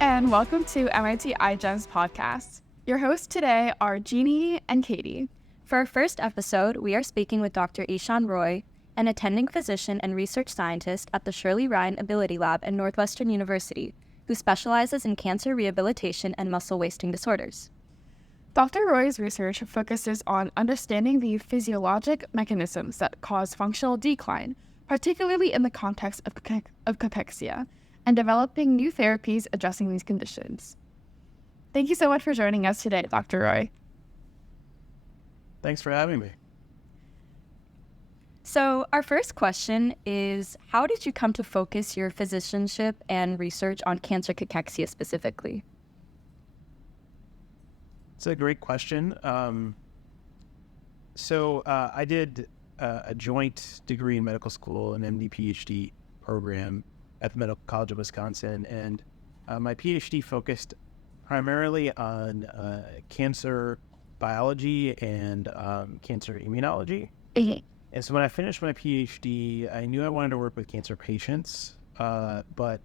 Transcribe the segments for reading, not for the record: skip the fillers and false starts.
and welcome to MIT iGEM's podcast. Your hosts today are Jeannie and Katie. For our first episode, we are speaking with Dr. Ishan Roy, an attending physician and research scientist at the Shirley Ability Lab at Northwestern University, who specializes in cancer rehabilitation and muscle wasting disorders. Dr. Roy's research focuses on understanding the physiologic mechanisms that cause functional decline, particularly in the context of cachexia, and developing new therapies addressing these conditions. Thank you so much for joining us today, Dr. Roy. Thanks for having me. So our first question is, how did you come to focus your physicianship and research on cancer cachexia specifically? It's a great question. So I did a joint degree in medical school, an MD PhD program at the Medical College of Wisconsin, and my PhD focused primarily on cancer biology and cancer immunology. And so when I finished my PhD, I knew I wanted to work with cancer patients, but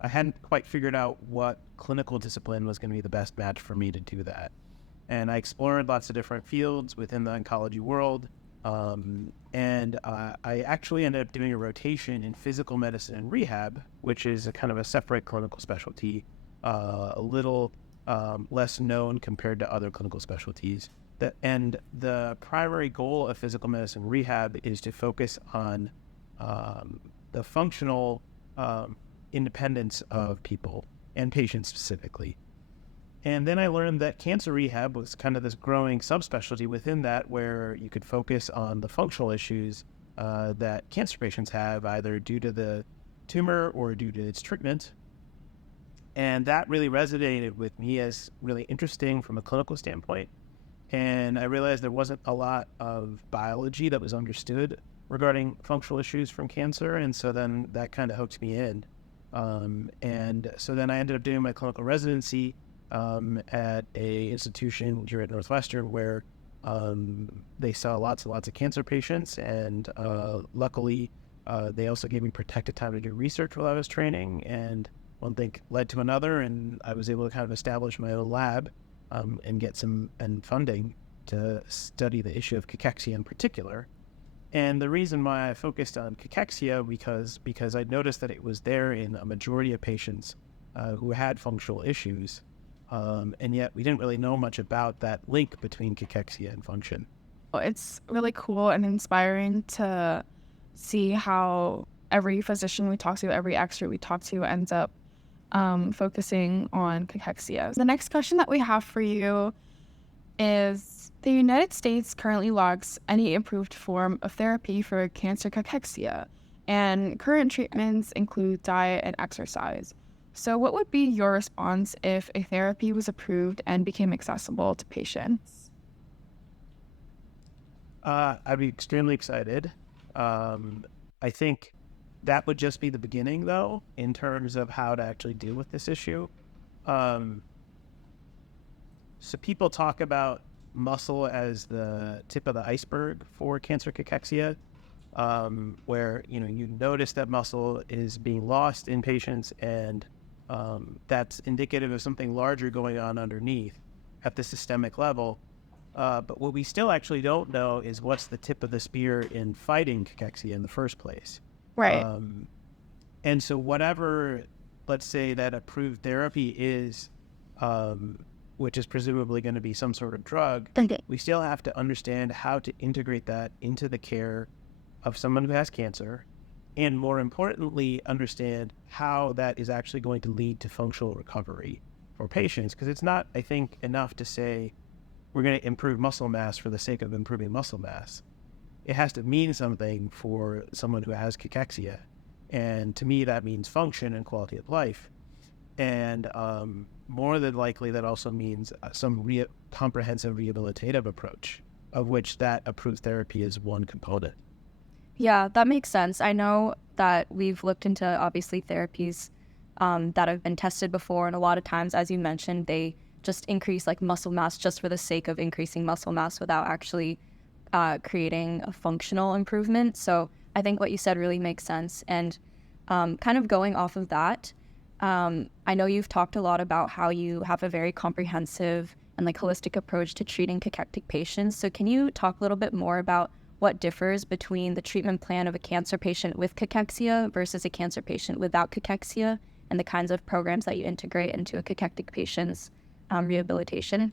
I hadn't quite figured out what clinical discipline was going to be the best match for me to do that. And I explored lots of different fields within the oncology world. And I actually ended up doing a rotation in physical medicine and rehab, which is a kind of a separate clinical specialty, a little less known compared to other clinical specialties. And the primary goal of physical medicine rehab is to focus on the functional independence of people and patients specifically. And then I learned that cancer rehab was kind of this growing subspecialty within that, where you could focus on the functional issues that cancer patients have, either due to the tumor or due to its treatment. And that really resonated with me as really interesting from a clinical standpoint. And I realized there wasn't a lot of biology that was understood regarding functional issues from cancer. And so then that kind of hooked me in. And so then I ended up doing my clinical residency at a institution here at Northwestern where they saw lots and lots of cancer patients. And luckily, they also gave me protected time to do research while I was training. And one thing led to another, and I was able to kind of establish my own lab and get some funding to study the issue of cachexia in particular. And the reason why I focused on cachexia because I noticed that it was there in a majority of patients who had functional issues, and yet we didn't really know much about that link between cachexia and function. It's really cool and inspiring to see how every physician we talk to, every expert we talk to ends up focusing on cachexia. The next question that we have for you is, the United States currently lacks any approved form of therapy for cancer cachexia, and current treatments include diet and exercise. So what would be your response if a therapy was approved and became accessible to patients? I'd be extremely excited. I think that would just be the beginning, though, in terms of how to actually deal with this issue. So people talk about muscle as the tip of the iceberg for cancer cachexia, where you notice that muscle is being lost in patients, and that's indicative of something larger going on underneath at the systemic level. But what we still actually don't know is what's the tip of the spear in fighting cachexia in the first place. Right. And so whatever, let's say, that approved therapy is, which is presumably going to be some sort of drug, we still have to understand how to integrate that into the care of someone who has cancer, and more importantly, understand how that is actually going to lead to functional recovery for patients. Because it's not, I think, enough to say we're going to improve muscle mass for the sake of improving muscle mass. It has to mean something for someone who has cachexia. And to me, that means function and quality of life. And more than likely, that also means some comprehensive rehabilitative approach, of which that approved therapy is one component. Yeah, that makes sense. I know that we've looked into, obviously, therapies that have been tested before. And a lot of times, as you mentioned, they just increase muscle mass just for the sake of increasing muscle mass without actually creating a functional improvement. So I think what you said really makes sense. And kind of going off of that, I know you've talked a lot about how you have a very comprehensive and like holistic approach to treating cachectic patients. So can you talk a little bit more about what differs between the treatment plan of a cancer patient with cachexia versus a cancer patient without cachexia, and the kinds of programs that you integrate into a cachectic patient's rehabilitation?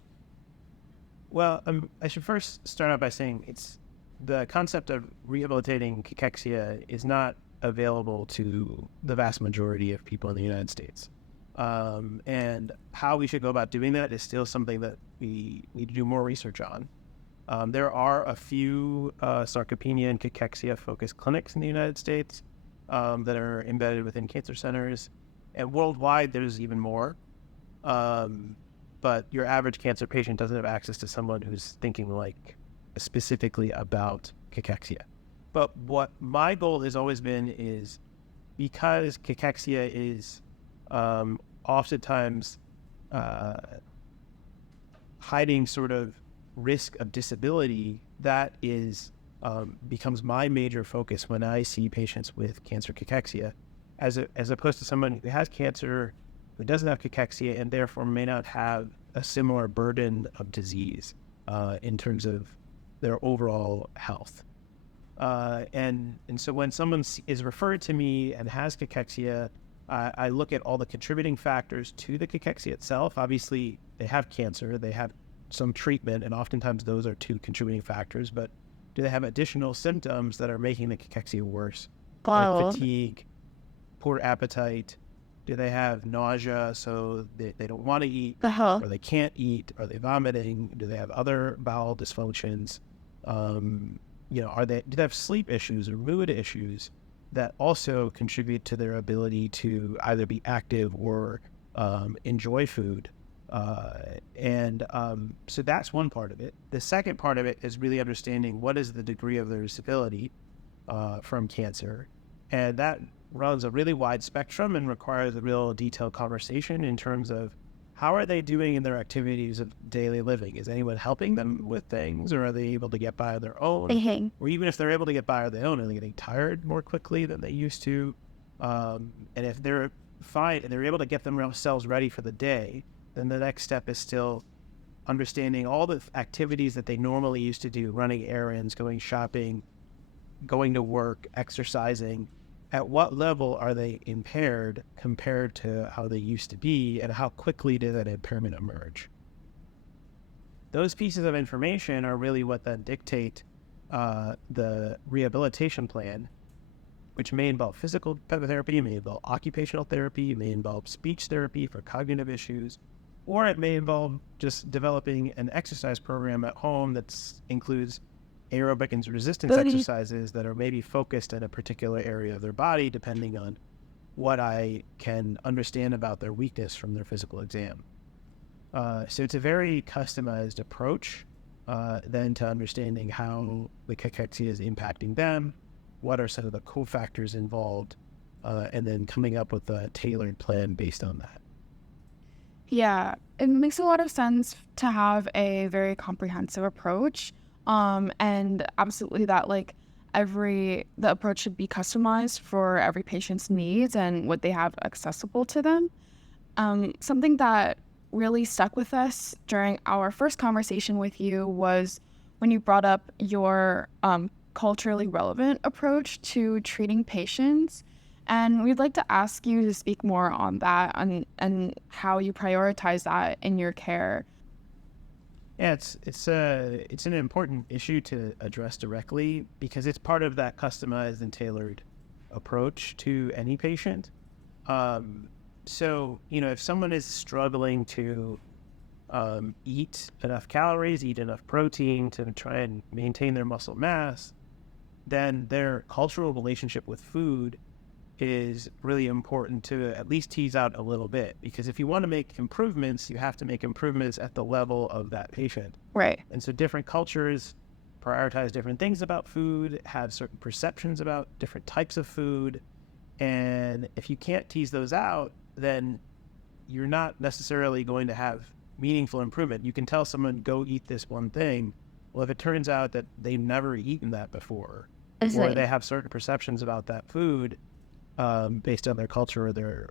Well, I should first start out by saying it's the concept of rehabilitating cachexia is not available to the vast majority of people in the United States. And how we should go about doing that is still something that we need to do more research on. There are a few sarcopenia and cachexia focused clinics in the United States that are embedded within cancer centers, and worldwide there's even more. But your average cancer patient doesn't have access to someone who's thinking like specifically about cachexia. But what my goal has always been is, because cachexia is oftentimes hiding sort of risk of disability, that is becomes my major focus when I see patients with cancer cachexia, as opposed to someone who has cancer who doesn't have cachexia and therefore may not have a similar burden of disease in terms of their overall health. And so when someone is referred to me and has cachexia, I look at all the contributing factors to the cachexia itself. Obviously, they have cancer, they have some treatment, and oftentimes those are two contributing factors, but do they have additional symptoms that are making the cachexia worse? Like fatigue, poor appetite? Do they have nausea, so they don't want to eat, or they can't eat? Are they vomiting? Do they have other bowel dysfunctions? Do they have sleep issues or mood issues that also contribute to their ability to either be active or enjoy food? So that's one part of it. The second part of it is really understanding what is the degree of their disability from cancer. And that runs a really wide spectrum and requires a real detailed conversation in terms of how are they doing in their activities of daily living? Is anyone helping them with things, or are they able to get by on their own? Or even if they're able to get by on their own, are they getting tired more quickly than they used to? And if they're fine and they're able to get themselves ready for the day, then the next step is still understanding all the activities that they normally used to do: running errands, going shopping, going to work, exercising. At what level are they impaired compared to how they used to be, and how quickly did that impairment emerge? Those pieces of information are really what then dictate the rehabilitation plan, which may involve physical therapy, may involve occupational therapy, may involve speech therapy for cognitive issues, or it may involve just developing an exercise program at home that includes aerobic and resistance exercises that are maybe focused in a particular area of their body, depending on what I can understand about their weakness from their physical exam. So it's a very customized approach then to understanding how the cachexia is impacting them, what are some of the cofactors involved, and then coming up with a tailored plan based on that. Yeah, it makes a lot of sense to have a very comprehensive approach. And absolutely that the approach should be customized for every patient's needs and what they have accessible to them. Something that really stuck with us during our first conversation with you was when you brought up your culturally relevant approach to treating patients. And we'd like to ask you to speak more on that and how you prioritize that in your care. Yeah, it's an important issue to address directly, because it's part of that customized and tailored approach to any patient. So, if someone is struggling to eat enough calories, eat enough protein to try and maintain their muscle mass, then their cultural relationship with food is really important to at least tease out a little bit, because if you want to make improvements, you have to make improvements at the level of that patient. Right. And so different cultures prioritize different things about food, have certain perceptions about different types of food. And if you can't tease those out, then you're not necessarily going to have meaningful improvement. You can tell someone, go eat this one thing. Well, if it turns out that they've never eaten that before, or they have certain perceptions about that food, based on their culture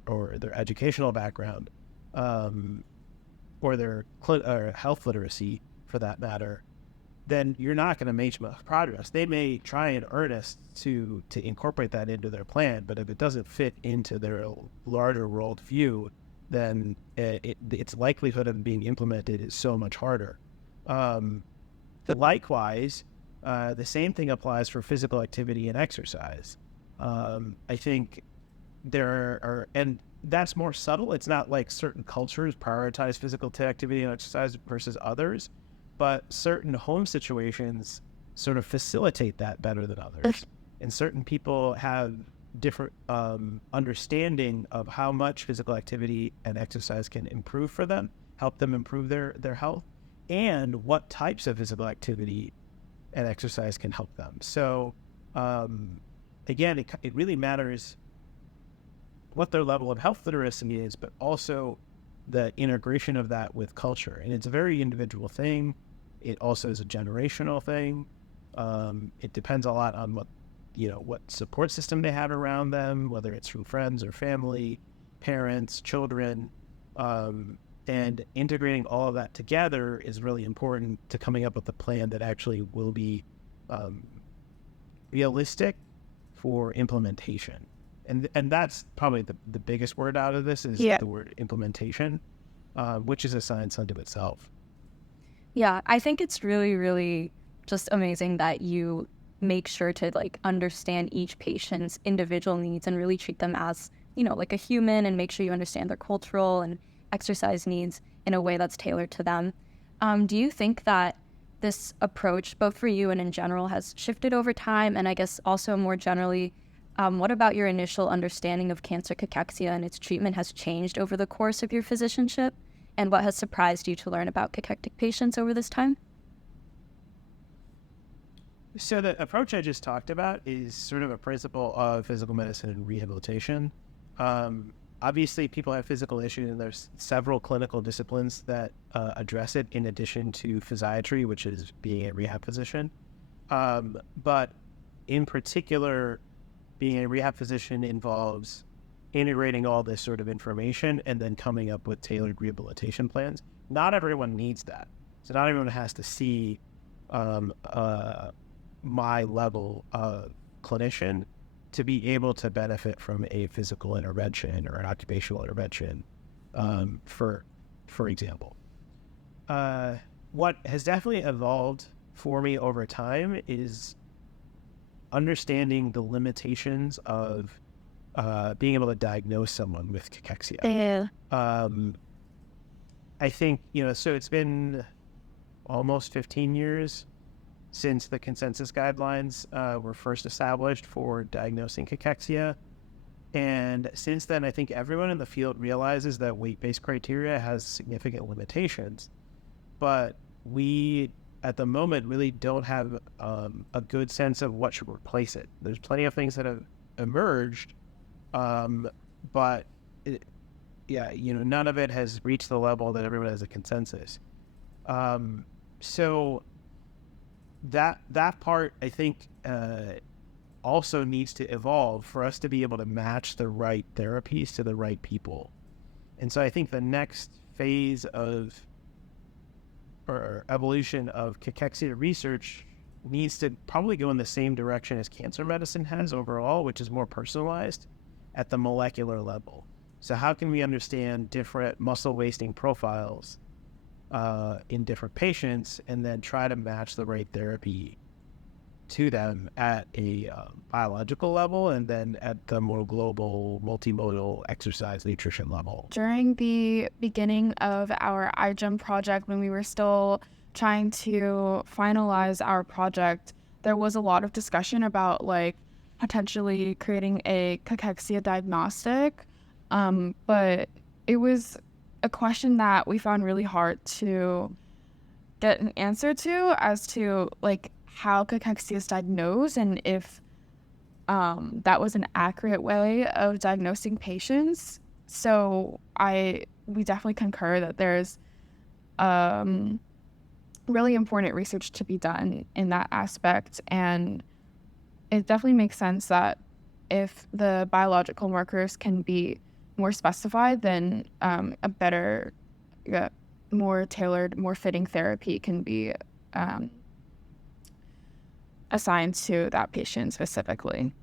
or their educational background, or their or health literacy for that matter, then you're not going to make much progress. They may try in earnest to incorporate that into their plan, but if it doesn't fit into their larger world view, then its likelihood of being implemented is so much harder. Likewise, the same thing applies for physical activity and exercise. I think there are, and that's more subtle. It's not like certain cultures prioritize physical activity and exercise versus others, but certain home situations sort of facilitate that better than others. And certain people have different understanding of how much physical activity and exercise can improve for them, help them improve their health, and what types of physical activity and exercise can help them. So again, it really matters what their level of health literacy is, but also the integration of that with culture. And it's a very individual thing. It also is a generational thing. It depends a lot on what support system they have around them, whether it's from friends or family, parents, children, and integrating all of that together is really important to coming up with a plan that actually will be realistic for implementation. And that's probably the biggest word out of this is the word implementation, which is a science unto itself. Yeah, I think it's really, really just amazing that you make sure to understand each patient's individual needs and really treat them as, like a human, and make sure you understand their cultural and exercise needs in a way that's tailored to them. Do you think that this approach, both for you and in general, has shifted over time? And I guess also more generally, what about your initial understanding of cancer cachexia and its treatment has changed over the course of your physicianship? And what has surprised you to learn about cachectic patients over this time? So the approach I just talked about is sort of a principle of physical medicine and rehabilitation. Obviously, people have physical issues, and there's several clinical disciplines that address it in addition to physiatry, which is being a rehab physician. But in particular, being a rehab physician involves integrating all this sort of information and then coming up with tailored rehabilitation plans. Not everyone needs that. So not everyone has to see my level of clinician to be able to benefit from a physical intervention or an occupational intervention, for example. What has definitely evolved for me over time is understanding the limitations of being able to diagnose someone with cachexia. Yeah. I think, so it's been almost 15 years since the consensus guidelines were first established for diagnosing cachexia. And since then, I think everyone in the field realizes that weight-based criteria has significant limitations. But we, at the moment, really don't have a good sense of what should replace it. There's plenty of things that have emerged, but none of it has reached the level that everyone has a consensus. So that part, I think, also needs to evolve for us to be able to match the right therapies to the right people. And so I think the next phase of or evolution of cachexia research needs to probably go in the same direction as cancer medicine has overall, which is more personalized at the molecular level. So how can we understand different muscle wasting profiles in different patients and then try to match the right therapy to them at a biological level and then at the more global multimodal exercise nutrition level? During the beginning of our iGEM project, when we were still trying to finalize our project, there was a lot of discussion about potentially creating a cachexia diagnostic, but it was a question that we found really hard to get an answer to as to how cachexia is diagnosed and if that was an accurate way of diagnosing patients. So we definitely concur that there's really important research to be done in that aspect, and it definitely makes sense that if the biological markers can be more specified, then a better, more tailored, more fitting therapy can be assigned to that patient specifically.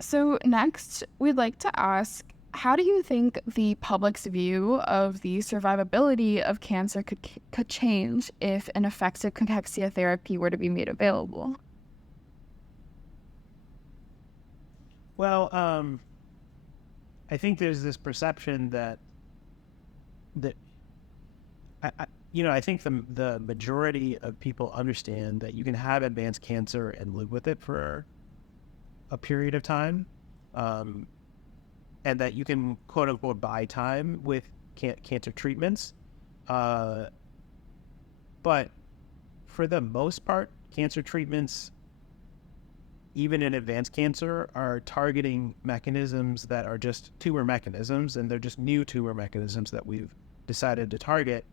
So next, we'd like to ask, how do you think the public's view of the survivability of cancer could change if an effective cachexia therapy were to be made available? Well, I think there's this perception that I think the majority of people understand that you can have advanced cancer and live with it for a period of time, and that you can quote unquote buy time with cancer treatments. But for the most part, cancer treatments, even in advanced cancer, are targeting mechanisms that are just tumor mechanisms, and they're just new tumor mechanisms that we've decided to target.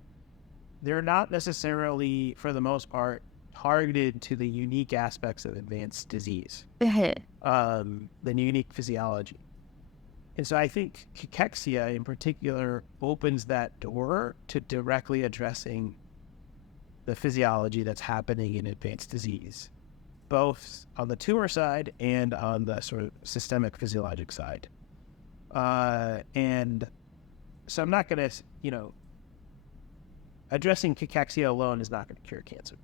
They're not necessarily, for the most part, targeted to the unique aspects of advanced disease, the unique physiology. And so I think cachexia in particular opens that door to directly addressing the physiology that's happening in advanced disease, both on the tumor side and on the sort of systemic physiologic side. And so I'm not going to, addressing cachexia alone is not going to cure cancer.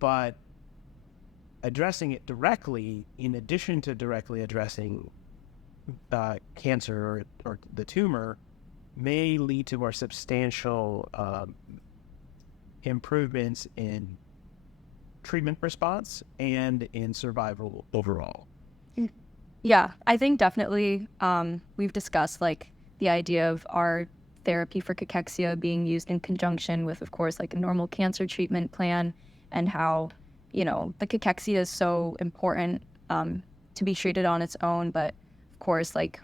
But addressing it directly, in addition to directly addressing cancer or the tumor, may lead to more substantial improvements in treatment response and in survival overall. Yeah, I think definitely we've discussed like the idea of our therapy for cachexia being used in conjunction with, of course, like a normal cancer treatment plan, and how, the cachexia is so important to be treated on its own, but of course, like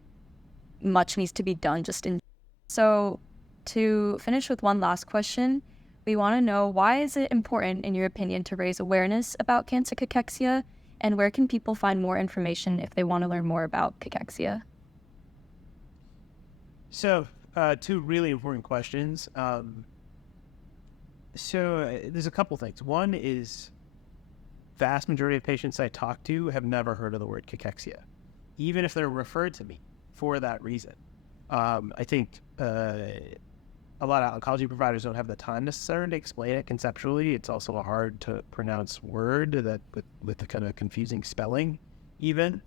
much needs to be done just in. So to finish with one last question, we want to know, why is it important, in your opinion, to raise awareness about cancer cachexia, and where can people find more information if they want to learn more about cachexia? So, two really important questions. There's a couple things. One is, vast majority of patients I talk to have never heard of the word cachexia, even if they're referred to me for that reason. I think a lot of oncology providers don't have the time necessarily to explain it conceptually. It's also a hard to pronounce word that with the kind of confusing spelling, even.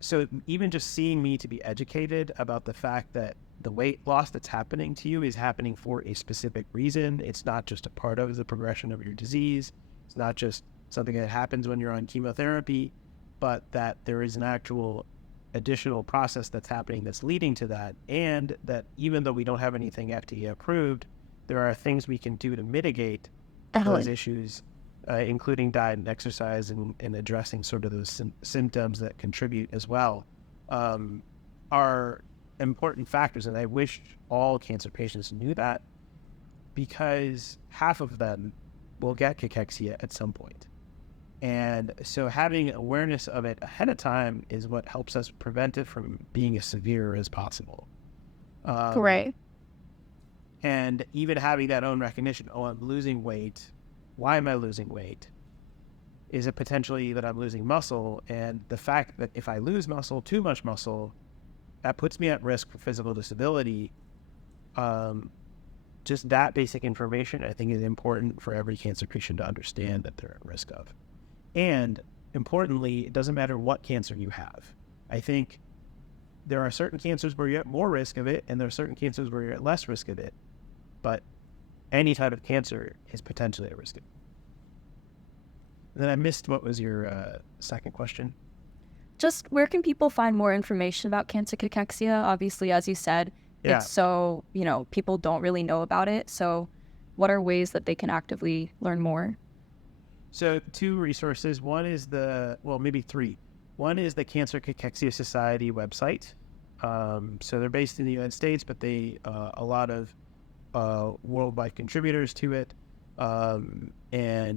So even just seeing me to be educated about the fact that the weight loss that's happening to you is happening for a specific reason. It's not just a part of the progression of your disease. It's not just something that happens when you're on chemotherapy, but that there is an actual additional process that's happening that's leading to that. And that even though we don't have anything FDA approved, there are things we can do to mitigate those issues, including diet and exercise, and addressing sort of those symptoms that contribute as well, are important factors. And I wish all cancer patients knew that, because half of them will get cachexia at some point. And so having awareness of it ahead of time is what helps us prevent it from being as severe as possible. Right. And even having that own recognition, I'm losing weight. Why am I losing weight? Is it potentially that I'm losing muscle? And the fact that if I lose muscle, too much muscle, that puts me at risk for physical disability. Just that basic information, I think, is important for every cancer patient to understand that they're at risk of. And importantly, it doesn't matter what cancer you have. I think there are certain cancers where you're at more risk of it, and there are certain cancers where you're at less risk of it. But any type of cancer is potentially at risk of it. Then I missed, what was your second question? Just where can people find more information about cancer cachexia? Obviously, as you said, it's so, people don't really know about it. So what are ways that they can actively learn more? So 2 resources. One is maybe 3. One is the Cancer Cachexia Society website. So they're based in the United States, but they a lot of worldwide contributors to it. They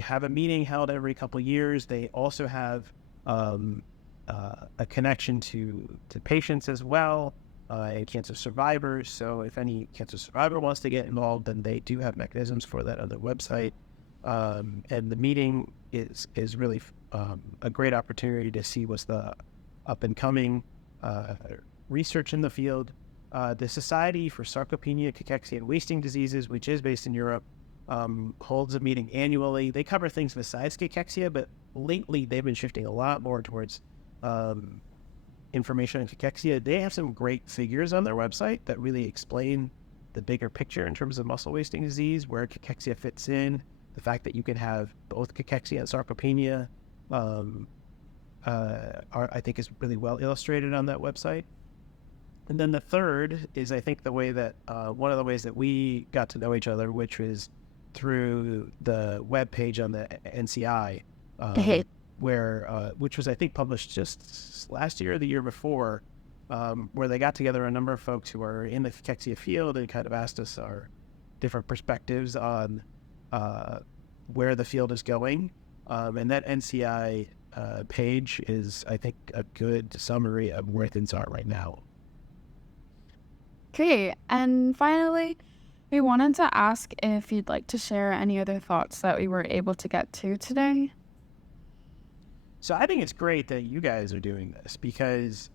have a meeting held every couple of years. They also have a connection to patients as well, and cancer survivors. So if any cancer survivor wants to get involved, then they do have mechanisms for that on their website. And the meeting is really a great opportunity to see what's the up and coming research in the field. The Society for Sarcopenia, Cachexia, and Wasting Diseases, which is based in Europe, holds a meeting annually. They cover things besides cachexia, but lately they've been shifting a lot more towards information on cachexia. They have some great figures on their website that really explain the bigger picture in terms of muscle wasting disease, where cachexia fits in, the fact that you can have both cachexia and sarcopenia I think is really well illustrated on that website. And then the third is, I think, the way that one of the ways that we got to know each other, which was through the web page on the NCI, which was, I think, published just last year or the year before, where they got together a number of folks who are in the cachexia field and kind of asked us our different perspectives on where the field is going. And that NCI page is, I think, a good summary of where things are right now. Great. And finally, we wanted to ask if you'd like to share any other thoughts that we were able to get to today. So I think it's great that you guys are doing this, because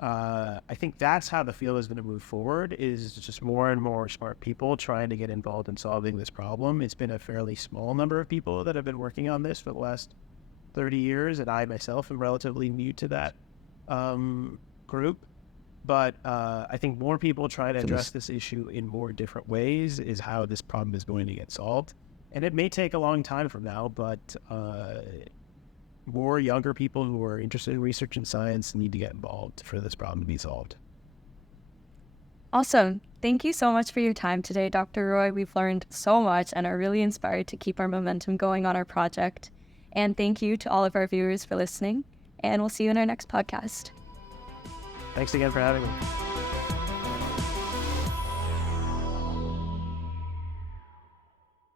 I think that's how the field is going to move forward, is just more and more smart people trying to get involved in solving this problem. It's been a fairly small number of people that have been working on this for the last 30 years, and I myself am relatively new to that group. But I think more people trying to address this issue in more different ways is how this problem is going to get solved. And it may take a long time from now, but more younger people who are interested in research and science need to get involved for this problem to be solved. Awesome. Thank you so much for your time today, Dr. Roy. We've learned so much and are really inspired to keep our momentum going on our project. And thank you to all of our viewers for listening. And we'll see you in our next podcast. Thanks again for having me.